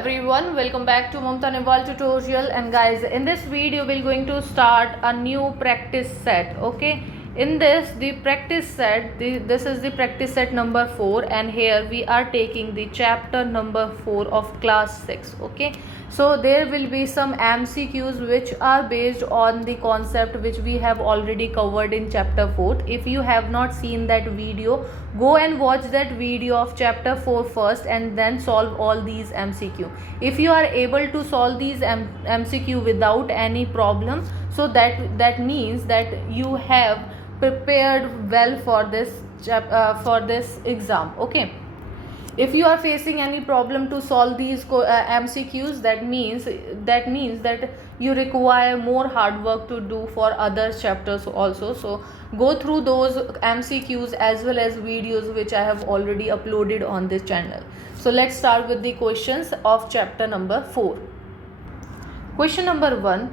Everyone, welcome back to Mamta Nival tutorial. And guys, in this video we're going to start a new practice set. Okay, in this the practice set, this is the practice set number 4, and here we are taking the chapter number 4 of class 6. Okay, so there will be some MCQs which are based on the concept which we have already covered in chapter 4. If you have not seen that video, go and watch that video of chapter 4 first and then solve all these MCQ. If you are able to solve these MCQ without any problem, so that means that you have prepared well for this exam. Okay, if you are facing any problem to solve these MCQs, that means that you require more hard work to do for other chapters also. So go through those MCQs as well as videos which I have already uploaded on this channel. So let's start with the questions of chapter number 4. Question number 1: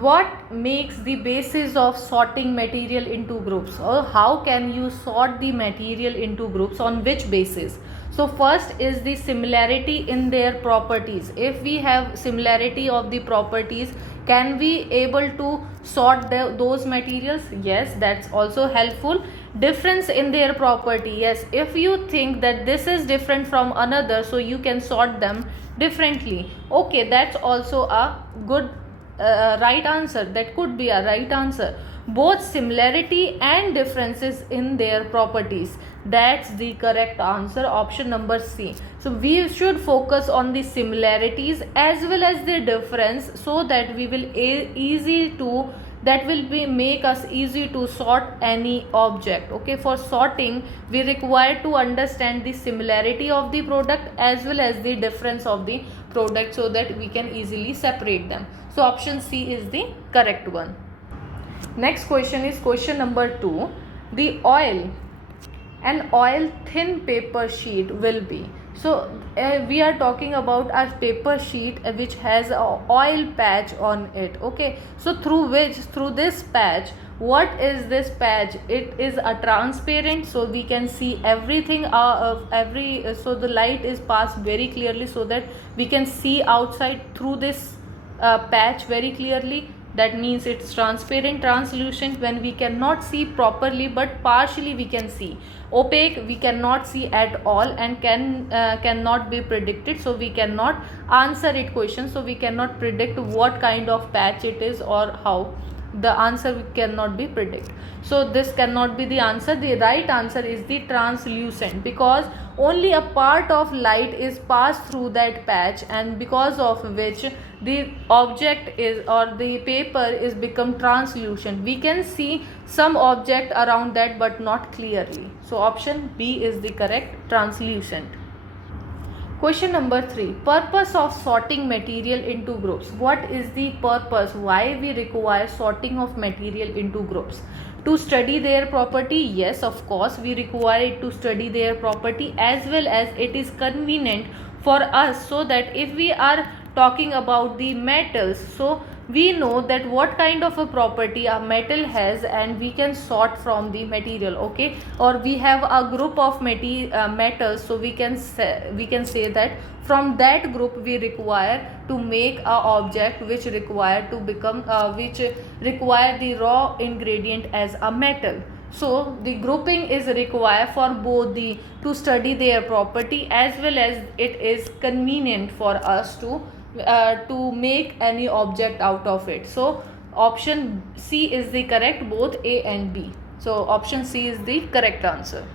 what makes the basis of sorting material into groups, or how can you sort the material into groups, on which basis? So first is the similarity in their properties. If we have similarity of the properties, can we able to sort those materials? Yes, that's also helpful. Difference in their property. Yes, if you think that this is different from another, so you can sort them differently. Okay, that's also a good right answer. That could be a right answer. Both similarity and differences in their properties, that's the correct answer, option number C. So we should focus on the similarities as well as the difference, so that we will make us easy to sort any object. Okay, for sorting we require to understand the similarity of the product as well as the difference of the product, so that we can easily separate them. So option C is the correct one. Next question is question number 2. The oil, an oil thin paper sheet will be. So we are talking about a paper sheet which has a oil patch on it. Okay, so through this patch, what is this patch? It is a transparent, so we can see everything so the light is passed very clearly, so that we can see outside through this patch very clearly. That means it's transparent. Translucent, when we cannot see properly but partially we can see. Opaque, we cannot see at all and cannot be predicted, so we cannot answer it question. So we cannot predict what kind of patch it is or how. The answer cannot be predicted. So this cannot be the answer. The right answer is the translucent, because only a part of light is passed through that patch, and because of which the object is, or the paper is become translucent. We can see some object around that but not clearly. So option B is the correct, translucent. Question number 3. Purpose of sorting material into groups. What is the purpose? Why we require sorting of material into groups? To study their property? Yes, of course, we require it to study their property, as well as it is convenient for us, so that if we are talking about the metals, so we know that what kind of a property a metal has, and we can sort from the material. Okay, or we have a group of metals, so we can say that from that group we require to make a object which require the raw ingredient as a metal. So the grouping is required for both to study their property, as well as it is convenient for us to make any object out of it. So option C is the correct, both A and B. So option C is the correct answer.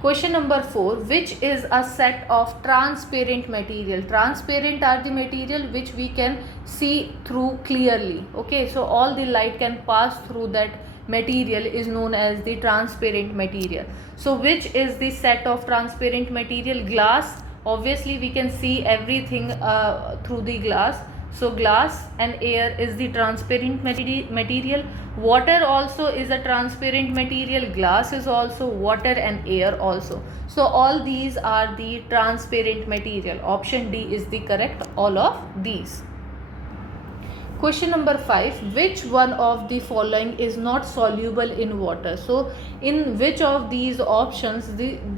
Question number 4. Which is a set of transparent material? Transparent are the material which we can see through clearly. Okay, so all the light can pass through that material is known as the transparent material. So which is the set of transparent material? Glass. Obviously we can see everything through the glass, so glass and air is the transparent material. Water also is a transparent material. Glass is also water, and air also. So all these are the transparent material. Option D is the correct, all of these. Question number 5, which one of the following is not soluble in water? So in which of these options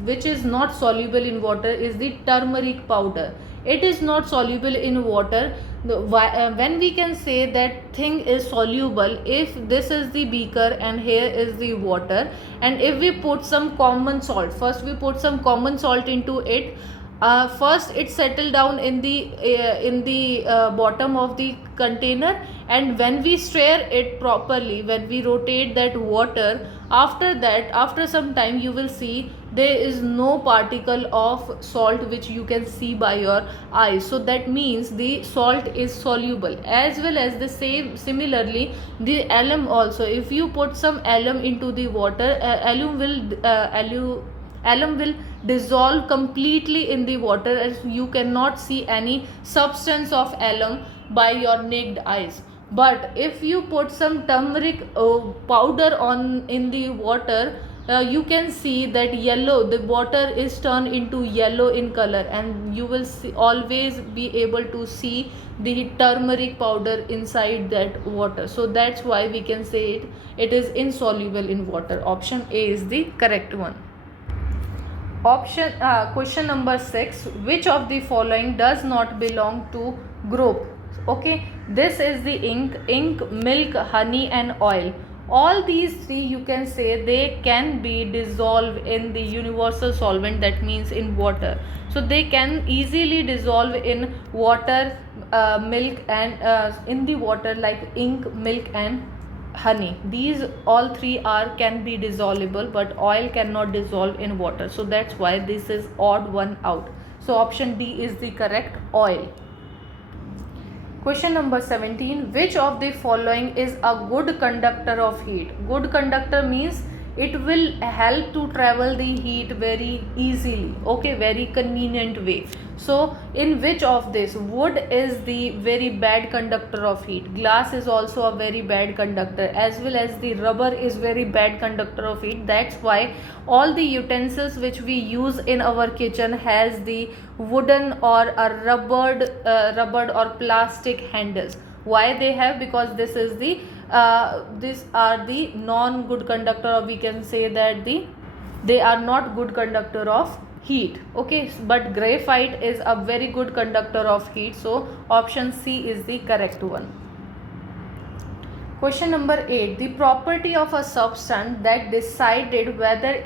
which is not soluble in water is the turmeric powder. It is not soluble in water. When we can say that thing is soluble, if this is the beaker and here is the water, and if we put some common salt, first we put some common salt into it, first it settle down in the bottom of the container, and when we stir it properly, when we rotate that water, after that, after some time, you will see there is no particle of salt which you can see by your eyes. So that means the salt is soluble. As well as the same, similarly, the alum also, if you put some alum into the water, alum will dissolve completely in the water, as you cannot see any substance of alum by your naked eyes. But if you put some turmeric powder on in the water, you can see that yellow, the water is turned into yellow in color, and you will always be able to see the turmeric powder inside that water. So that's why we can say it is insoluble in water. Option A is the correct one. Question number 6, which of the following does not belong to group? Okay, this is the ink, milk, honey and oil. All these three, you can say, they can be dissolved in the universal solvent, that means in water. So they can easily dissolve in water, milk and in the water, like ink, milk and honey. These all three can be dissolvable, but oil cannot dissolve in water. So that's why this is odd one out. So option D is the correct, oil. Question number 17, which of the following is a good conductor of heat? Good conductor means it will help to travel the heat very easily, okay, very convenient way. So in which of this? Wood is the very bad conductor of heat, glass is also a very bad conductor, as well as the rubber is very bad conductor of heat. That's why all the utensils which we use in our kitchen has the wooden or a rubbered or plastic handles. Why they have? Because this is the these are the non good conductor, or we can say that they are not good conductor of heat, okay, but graphite is a very good conductor of heat. So option C is the correct one. Question number 8, the property of a substance that decided whether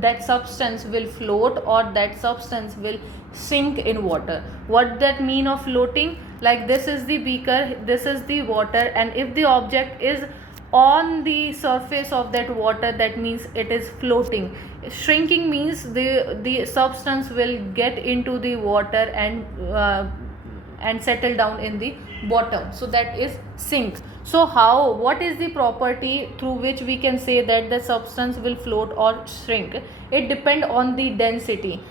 that substance will float or that substance will sink in water. What that mean of floating? Like this is the beaker, this is the water, and if the object is on the surface of that water, that means it is floating. Shrinking means the substance will get into the water and settle down in the bottom. So that is sink. So what is the property through which we can say that the substance will float or shrink? It depends on the density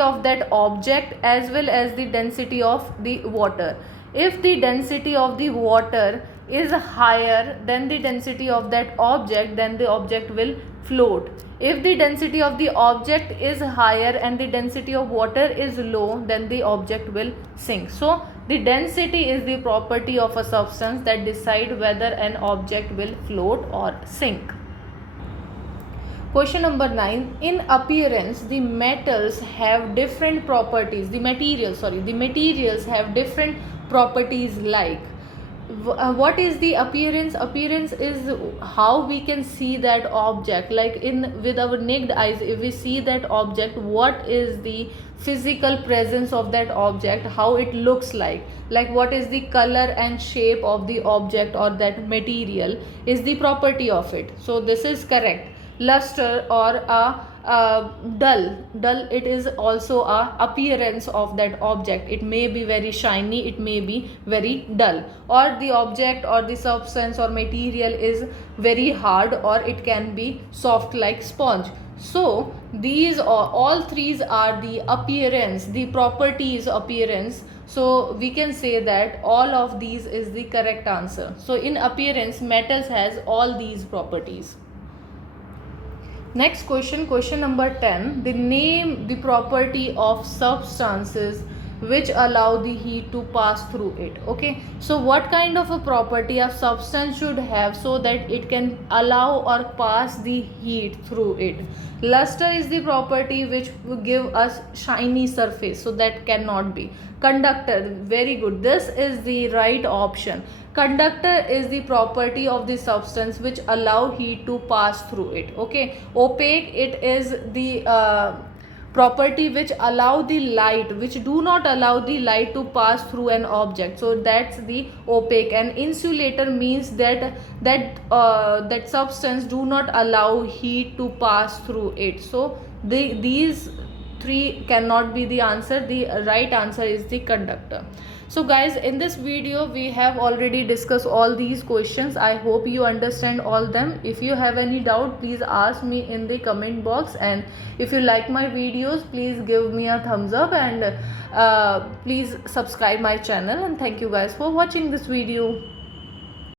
of that object as well as the density of the water. If the density of the water is higher than the density of that object, then the object will float. If the density of the object is higher and the density of water is low, then the object will sink. So the density is the property of a substance that decide whether an object will float or sink. Question number 9, in appearance the metals have different properties, the materials have different properties, like what is the appearance? Appearance is how we can see that object, like with our naked eyes. If we see that object, what is the physical presence of that object, how it looks like what is the color and shape of the object or that material is the property of it. So this is correct. Luster or a dull, it is also a appearance of that object. It may be very shiny, it may be very dull, or the object or the substance or material is very hard, or it can be soft like sponge. So these all three are the appearance, the properties appearance. So we can say that all of these is the correct answer. So in appearance, metals has all these properties. Next question number 10, the name the property of substances which allow the heat to pass through it. Okay, so what kind of a property a substance should have so that it can allow or pass the heat through it? Luster is the property which will give us shiny surface, so that cannot be. Conductor, very good, this is the right option. Conductor is the property of the substance which allow heat to pass through it. Okay, opaque, it is the property which allow the light, which do not allow the light to pass through an object, so that's the opaque. And insulator means that substance do not allow heat to pass through it. So these three cannot be the answer. The right answer is the conductor. So guys, in this video we have already discussed all these questions. I hope you understand all them. If you have any doubt, please ask me in the comment box, and if you like my videos, please give me a thumbs up, and please subscribe my channel. And thank you guys for watching this video.